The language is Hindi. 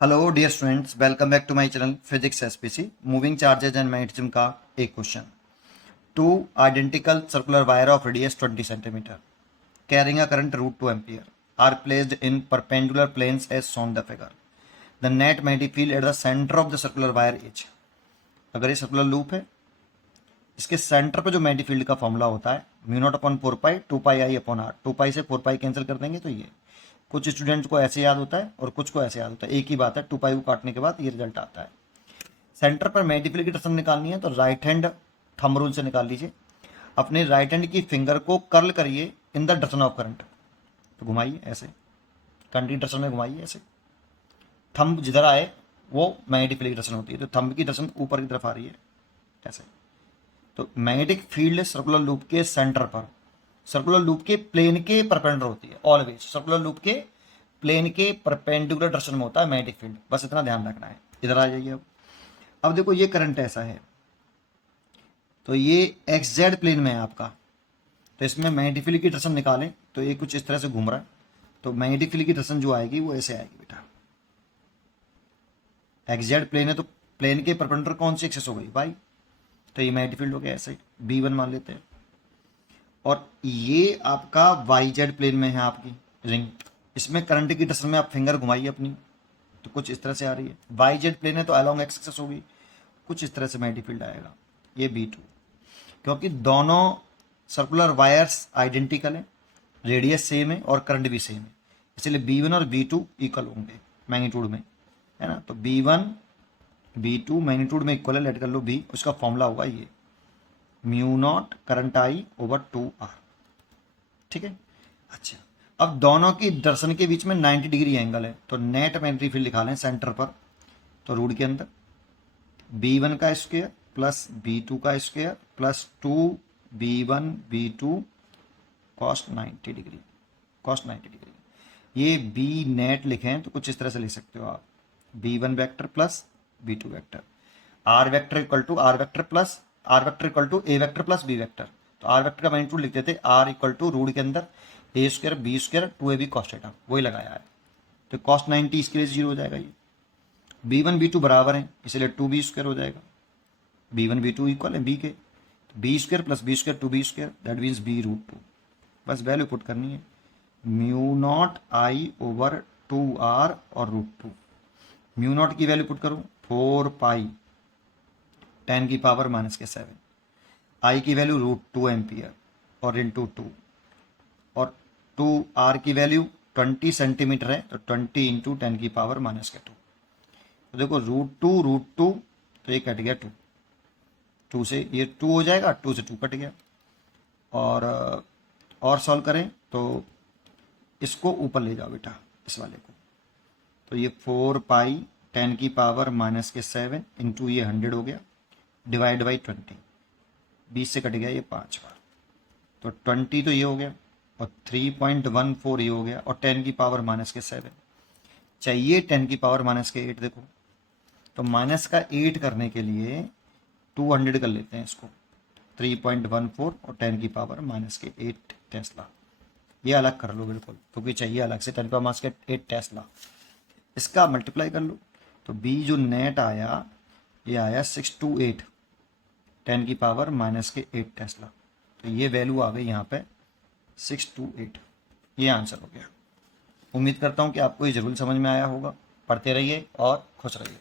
Hello dear students, welcome back to my channel physics SPC. Moving charges and magnetism का एक question. Two identical circular wire of radius 20 centimetre carrying a current √2 ampere are placed in perpendicular planes as shown the figure. The net magnetic field at the centre of the circular wire is. अगर ये सर्कुलर लूप है, इसके सेंटर पे जो मैग्नेटिक फील्ड का फॉर्मूला होता है μ0/4π 2πi/r। 2π से 4π कैंसिल कर देंगे तो ये कुछ स्टूडेंट्स को ऐसे याद होता है और कुछ को ऐसे याद होता है। एक ही बात है, 2π को काटने के बाद ये रिजल्ट आता है। सेंटर पर मैग्नेटिक फील्ड की डायरेक्शन निकालनी है तो राइट हैंड थंब रूल से निकाल लीजिए। अपने राइट हैंड की फिंगर को कर्ल करिए in the direction of current. तो घुमाइए ऐसे, करंट की डायरेक्शन में घुमाइए ऐसे। थंब जिधर आए वो मैग्नेटिक फील्ड की डायरेक्शन होती है, तो थंब की डायरेक्शन ऊपर की तरफ आ रही है ऐसे। तो मैग्नेटिक फील्ड सर्कुलर लूप के सेंटर पर, सर्कुलर लूप के प्लेन के परपेंडिकुलर होती है। ऑलवेज सर्कुलर लूप के प्लेन के परपेंडिकुलर डायरेक्शन में होता है मैग्नेटिक फील्ड, बस इतना ध्यान रखना है। इधर आ जाइए। अब देखो ये करंट ऐसा है, तो ये एक्स जेड प्लेन में है आपका, तो इसमें मैग्नेटिक फील्ड की डायरेक्शन निकालें तो ये कुछ इस तरह से घूम रहा है। तो मैग्नेटिक फील्ड की डायरेक्शन जो आएगी वो ऐसे आएगी बेटा। एक्स जेड प्लेन है तो प्लेन के परपेंडिकुलर कौन सी एक्सिस हो गई, वाई। तो ये मैग्नेटिक फील्ड हो गया ऐसे, B1 मान लेते हैं। और ये आपका वाई जेड प्लेन में है आपकी रिंग। इसमें करंट की डायरेक्शन में आप फिंगर घुमाइए अपनी, तो कुछ इस तरह से आ रही है। वाई जेड प्लेन है तो अलोंग एक्स एक्सिस होगी, कुछ इस तरह से मैग्नेटिक फील्ड आएगा। ये B2, क्योंकि दोनों सर्कुलर वायर्स आइडेंटिकल हैं, रेडियस सेम है और करंट भी सेम है, इसलिए B1 और B2 इक्वल होंगे मैग्नीट्यूड में, है ना। तो B1 B2 मैग्नीट्यूड में इक्वल है, लेट कर लो B। उसका फॉर्मूला होगा ये μ0 करंट I ओवर 2R, ठीक है। अच्छा, अब दोनों की दर्शन के बीच में 90 डिग्री एंगल है, तो नेट मैग्नेटिक फील्ड निकालें सेंटर पर। तो रूट के अंदर B1 का स्क्वायर प्लस B2 का square plus 2B1 B2 cos 90 degree, cos 90 degree. ये B नेट लिखें तो कुछ इस तरह से लिख सकते हो आप, B1 vector plus B2 vector. R vector equal to R vector plus R vector equal to A vector plus B vector. तो R वेक्टर का मैग्नीट्यूड लिखते थे R इक्वल टू रूट के अंदर A square B square 2AB cos theta, वही लगाया है। तो कॉस 90 इसके लिए 0 हो जाएगा। ये B1 B2 बराबर है, इसलिए 2B स्क्वायर हो जाएगा। B1 B2 इक्वल है B के, तो B square plus B square 2B square, that means B√2। बस वैल्यू पुट करनी है, μ0 I ओवर 2R और √2। μ0 की वैल्यू पुट करो 4π 10 की पावर -7। I की वैल्यू √2 एम्पियर और इंटू 2, और 2R की वैल्यू 20 सेंटीमीटर है, तो 20 इंटू 10 की पावर -2। तो देखो √2 तो ये कट गया 2 से ये 2 हो जाएगा, 2 से 2 कट गया। और सॉल्व करें तो इसको ऊपर ले जाओ बेटा, इस वाले को। तो ये 4π 10 की पावर -7 इंटू ये 100 हो गया, डिवाइड बाई 20। 20 से कट गया ये 5 बार, तो 20 तो ये हो गया और 3.14 ये हो गया, और 10 की पावर -7 चाहिए, 10 की पावर -8। देखो तो माइनस का 8 करने के लिए 200 कर लेते हैं इसको, 3.14 और 10 की पावर -8 टेस्ला। ये अलग कर लो बिल्कुल, क्योंकि चाहिए अलग से 10 की पावर -8 टेस्ला। इसका मल्टीप्लाई कर लो, तो B जो नेट आया ये आया 628 10 की पावर -8 टेस्ला। तो ये वैल्यू आ गई यहाँ पे 628। ये आंसर हो गया। उम्मीद करता हूँ कि आपको ये जरूर समझ में आया होगा। पढ़ते रहिए और खुश रहिए।